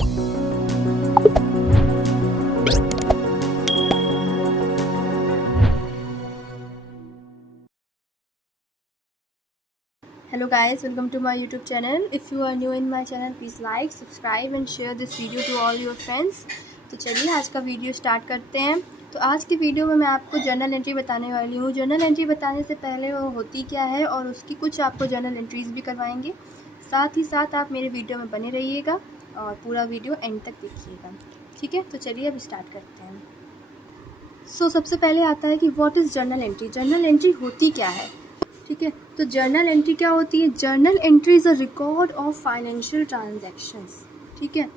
Hello guys, welcome to my YouTube channel. If you are new in my channel, please like, subscribe and share this video to all your friends. तो चलिए आज का video start करते हैं। तो आज की वीडियो में मैं आपको जर्नल एंट्री बताने वाली हूँ। जर्नल एंट्री बताने से पहले वो होती क्या है और उसकी कुछ आपको जर्नल एंट्रीज़ भी करवाएंगे। साथ ही साथ आप मेरे वीडियो में बने रहिएगा और पूरा वीडियो एंड तक देखिएगा, ठीक है। तो चलिए अब स्टार्ट करते हैं। सबसे पहले आता है कि what is journal entry. Journal entry होती क्या है, ठीक है। तो जर्नल एंट्री क्या होती है? Journal entry is a record of financial transactions, ठीक है।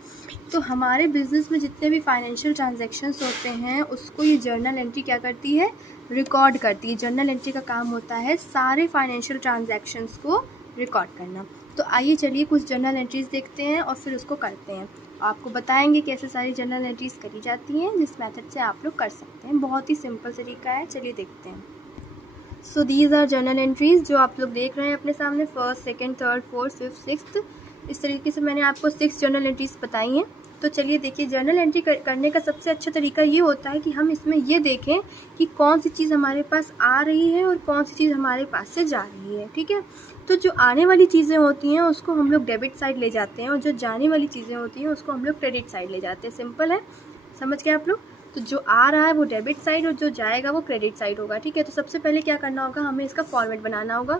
तो हमारे बिजनेस में जितने भी फाइनेंशियल ट्रांजैक्शंस होते हैं उसको ये जर्नल एंट्री क्या करती है? रिकॉर्ड करती है। जर्नल एंट्री का काम होता है सारे फाइनेंशियल ट्रांजैक्शंस को रिकॉर्ड करना। तो आइए चलिए कुछ जर्नल एंट्रीज़ देखते हैं और फिर उसको करते हैं। आपको बताएंगे कैसे सारी जर्नल एंट्रीज़ करी जाती हैं, जिस मेथड से आप लोग कर सकते हैं। बहुत ही सिंपल तरीका है, चलिए देखते हैं। So these are journal entries जो आप लोग देख रहे हैं अपने सामने, first, second, third, fourth, fifth, sixth. इस तरीके से मैंने आपको 6 जर्नल एंट्रीज़ बताई हैं। तो चलिए देखिए, जर्नल एंट्री करने का सबसे अच्छा तरीका ये होता है कि हम इसमें ये देखें कि कौन सी चीज़ हमारे पास आ रही है और कौन सी चीज़ हमारे पास से जा रही है, ठीक है। तो जो आने वाली चीज़ें होती हैं उसको हम लोग डेबिट साइड ले जाते हैं और जो जाने वाली चीज़ें होती हैं उसको हम लोग क्रेडिट साइड ले जाते हैं। सिंपल है, समझ गए आप लोग। तो जो आ रहा है वो डेबिट साइड और जो जाएगा वो क्रेडिट साइड होगा, ठीक है। तो सबसे पहले क्या करना होगा, हमें इसका फॉर्मेट बनाना होगा,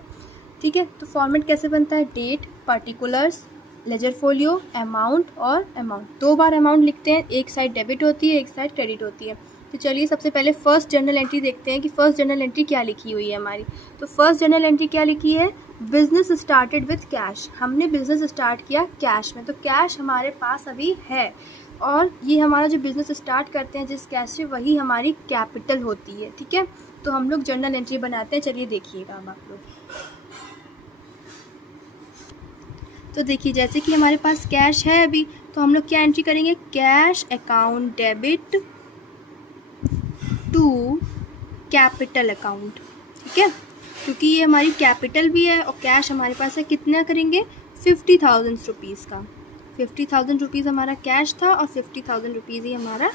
ठीक है। तो फॉर्मेट कैसे बनता है? Date, particulars, ledger folio, amount और अमाउंट। 2 बार अमाउंट लिखते हैं, एक साइड डेबिट होती है, एक साइड क्रेडिट होती है। तो चलिए सबसे पहले फर्स्ट जर्नल एंट्री देखते हैं कि फर्स्ट जर्नल एंट्री क्या लिखी हुई है हमारी। तो फर्स्ट जर्नल एंट्री क्या लिखी है? Business started with cash. हमने बिजनेस स्टार्ट किया कैश में, तो कैश हमारे पास अभी है और ये हमारा जो बिज़नेस स्टार्ट करते हैं जिस कैश से, वही हमारी कैपिटल होती है, ठीक है। तो हम लोग जर्नल एंट्री बनाते हैं, चलिए देखिएगा अब आप लोग। तो देखिए जैसे कि हमारे पास कैश है अभी, तो हम लोग क्या एंट्री करेंगे? Cash account debit to capital account, ठीक है। क्योंकि ये हमारी कैपिटल भी है और कैश हमारे पास है। कितना करेंगे? 50,000 रुपीज़ का। 50,000 रुपीज़ हमारा कैश था और 50,000 रुपीज़ ही हमारा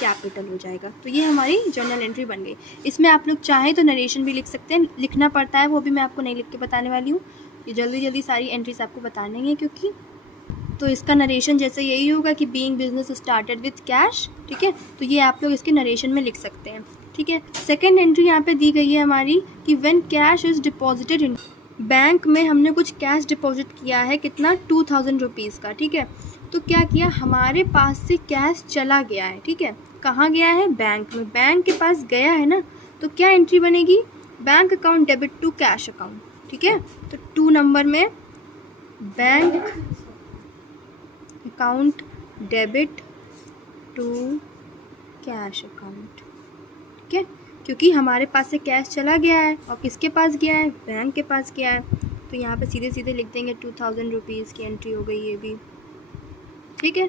कैपिटल हो जाएगा। तो ये हमारी जर्नल एंट्री बन गई। इसमें आप लोग चाहें तो नरेशन भी लिख सकते हैं, लिखना पड़ता है, वो भी मैं आपको नहीं लिख के बताने वाली हूँ। ये जल्दी जल्दी सारी एंट्रीज आपको बताने हैं क्योंकि तो इसका नरेशन जैसे यही होगा कि being business started with cash, ठीक है। तो ये आप लोग इसके नरेशन में लिख सकते हैं, ठीक है। सेकेंड एंट्री यहाँ पे दी गई है हमारी कि when cash is deposited in bank में हमने कुछ कैश डिपॉजिट किया है, कितना? 2,000 रुपीज़ का, ठीक है। तो क्या किया, हमारे पास से कैश चला गया है, ठीक है। कहाँ गया है? बैंक में। बैंक के पास गया है ना, तो क्या एंट्री बनेगी? Bank account debit to cash account, ठीक है। तो 2 नंबर में bank account debit to cash account, ठीक है। क्योंकि हमारे पास से कैश चला गया है और किसके पास गया है? बैंक के पास गया है। तो यहाँ पे सीधे सीधे लिख देंगे 2,000 रुपीज़ की एंट्री हो गई ये भी, ठीक है।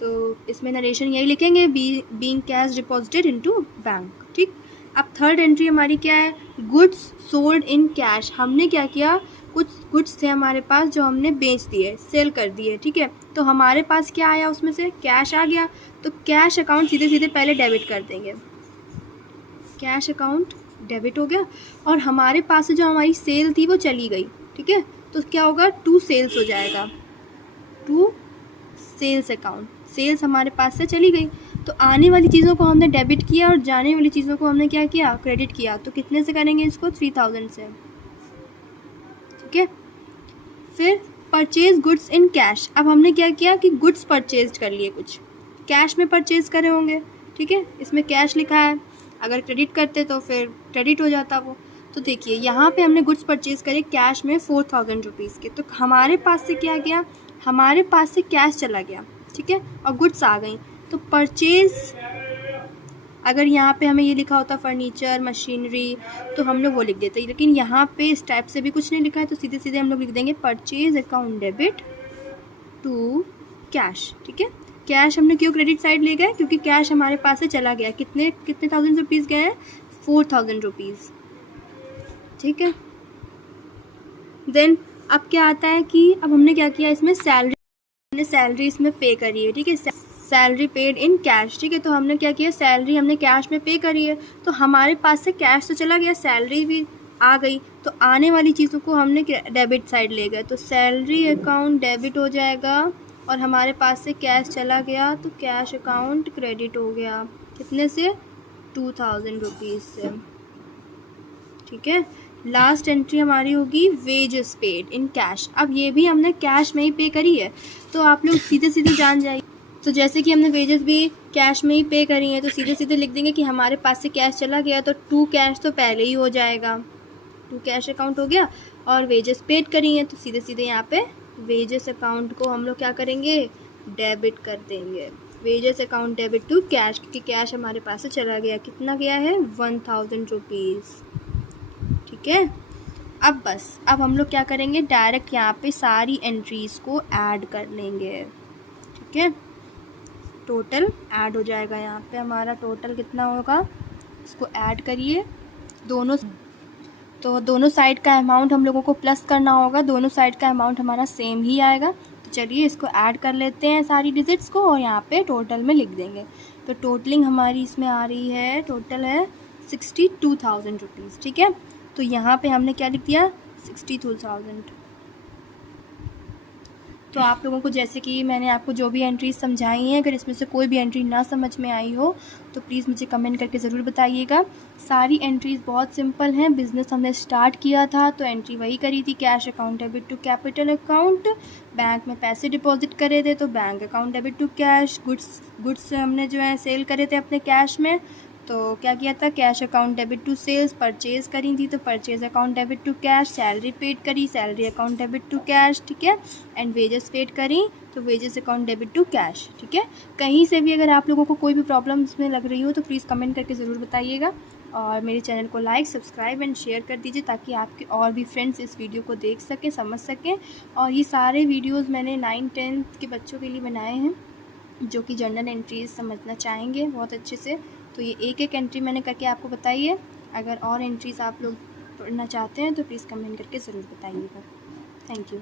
तो इसमें नरेशन यही लिखेंगे, being cash deposited into bank, ठीक। अब थर्ड एंट्री हमारी क्या है? Goods sold in cash. हमने क्या किया, कुछ गुड्स थे हमारे पास जो हमने बेच दिए, सेल कर दिए, ठीक है। तो हमारे पास क्या आया? उसमें से कैश आ गया। तो कैश अकाउंट सीधे सीधे पहले डेबिट कर देंगे, कैश अकाउंट डेबिट हो गया। और हमारे पास से जो हमारी सेल थी वो चली गई, ठीक है। तो क्या होगा? टू सेल्स हो जाएगा, टू सेल्स अकाउंट। सेल्स हमारे पास से चली गई, तो आने वाली चीज़ों को हमने डेबिट किया और जाने वाली चीज़ों को हमने क्या किया? क्रेडिट किया। तो कितने से करेंगे इसको? 3,000 से, ठीक है। फिर परचेज गुड्स इन कैश। अब हमने क्या किया कि गुड्स परचेज कर लिए, कुछ कैश में परचेज करे होंगे, ठीक है। इसमें कैश लिखा है, अगर क्रेडिट करते तो फिर क्रेडिट हो जाता वो। तो देखिए यहाँ पे हमने गुड्स परचेज करे कैश में 4,000 रुपीज़ के। तो हमारे पास से क्या गया? हमारे पास से कैश चला गया, ठीक है, और गुड्स आ गई। तो परचेज, अगर यहाँ पे हमें ये लिखा होता फर्नीचर, मशीनरी, तो हम लोग वो लिख देते, लेकिन यहाँ पे इस टाइप से भी कुछ नहीं लिखा है, तो सीधे सीधे हम लोग लिख देंगे purchase account debit to cash, ठीक है। कैश हमने क्यों क्रेडिट साइड ले गए? क्योंकि कैश हमारे पास से चला गया। कितने कितने 1,000 रुपीज़ गए हैं? 4,000 रुपीज़, ठीक है। देन अब क्या आता है कि अब हमने क्या किया, इसमें सैलरी हमने सैलरी इसमें पे करी है, ठीक है, सैलरी पेड इन कैश, ठीक है। तो हमने क्या किया, सैलरी हमने कैश में पे करी है, तो हमारे पास से कैश तो चला गया, सैलरी भी आ गई, तो आने वाली चीज़ों को हमने डेबिट साइड ले गए, तो सैलरी अकाउंट डेबिट हो जाएगा और हमारे पास से कैश चला गया, तो कैश अकाउंट क्रेडिट हो गया। कितने से? 2000 रुपीज़ से, ठीक है। लास्ट एंट्री हमारी होगी वेजेस पेड इन कैश। अब ये भी हमने कैश में ही पे करी है, तो आप लोग सीधे सीधे जान जाइए। तो जैसे कि हमने वेजेस भी कैश में ही पे करी हैं, तो सीधे सीधे लिख देंगे कि हमारे पास से कैश चला गया, तो टू कैश तो पहले ही हो जाएगा, टू कैश अकाउंट हो गया। और वेजेस पेड करी हैं, तो सीधे सीधे यहाँ पे वेजेस अकाउंट को हम लोग क्या करेंगे, डेबिट कर देंगे। Wages account debit to cash, क्योंकि कैश हमारे पास से चला गया। कितना गया है? 1000 रुपीज़, ठीक है। अब बस, अब हम लोग क्या करेंगे, डायरेक्ट यहाँ पे सारी एंट्रीज़ को ऐड कर लेंगे, ठीक है। टोटल ऐड हो जाएगा, यहाँ पे हमारा टोटल कितना होगा, इसको ऐड करिए दोनों, तो दोनों साइड का अमाउंट हम लोगों को प्लस करना होगा, दोनों साइड का अमाउंट हमारा सेम ही आएगा। तो चलिए इसको ऐड कर लेते हैं सारी डिजिट्स को और यहाँ पे टोटल में लिख देंगे। तो टोटलिंग हमारी इसमें आ रही है, टोटल है 62,000 रुपीज़, ठीक है। तो यहाँ पे हमने क्या लिख दिया, 62,000। तो आप लोगों को जैसे कि मैंने आपको जो भी एंट्रीज समझाई हैं, अगर इसमें से कोई भी एंट्री ना समझ में आई हो तो प्लीज़ मुझे कमेंट करके ज़रूर बताइएगा। सारी एंट्रीज़ बहुत सिंपल हैं। बिज़नेस हमने स्टार्ट किया था तो एंट्री वही करी थी, cash account debit to capital account. Bank में पैसे डिपॉजिट करे थे तो bank account debit to cash. Goods हमने जो है सेल करे थे अपने कैश में, तो क्या किया था, cash account debit to sales. Purchase करी थी तो purchase account debit to cash. Salary paid करी, salary account debit to cash, ठीक है। एंड वेजेस पेड करी तो wages account debit to cash, ठीक है। कहीं से भी अगर आप लोगों को कोई भी प्रॉब्लम इसमें लग रही हो तो प्लीज़ कमेंट करके ज़रूर बताइएगा। और मेरे चैनल को लाइक, सब्सक्राइब एंड शेयर कर दीजिए ताकि आपके और भी फ्रेंड्स इस वीडियो को देख सकें, समझ सकें। और ये सारे वीडियोज़ मैंने 9th-10th के बच्चों के लिए बनाए हैं जो कि जर्नल एंट्रीज समझना चाहेंगे बहुत अच्छे से। तो ये एक एक एंट्री मैंने करके आपको बताई है। अगर और एंट्रीज़ आप लोग पढ़ना चाहते हैं तो प्लीज़ कमेंट करके ज़रूर बताइएगा। Thank you.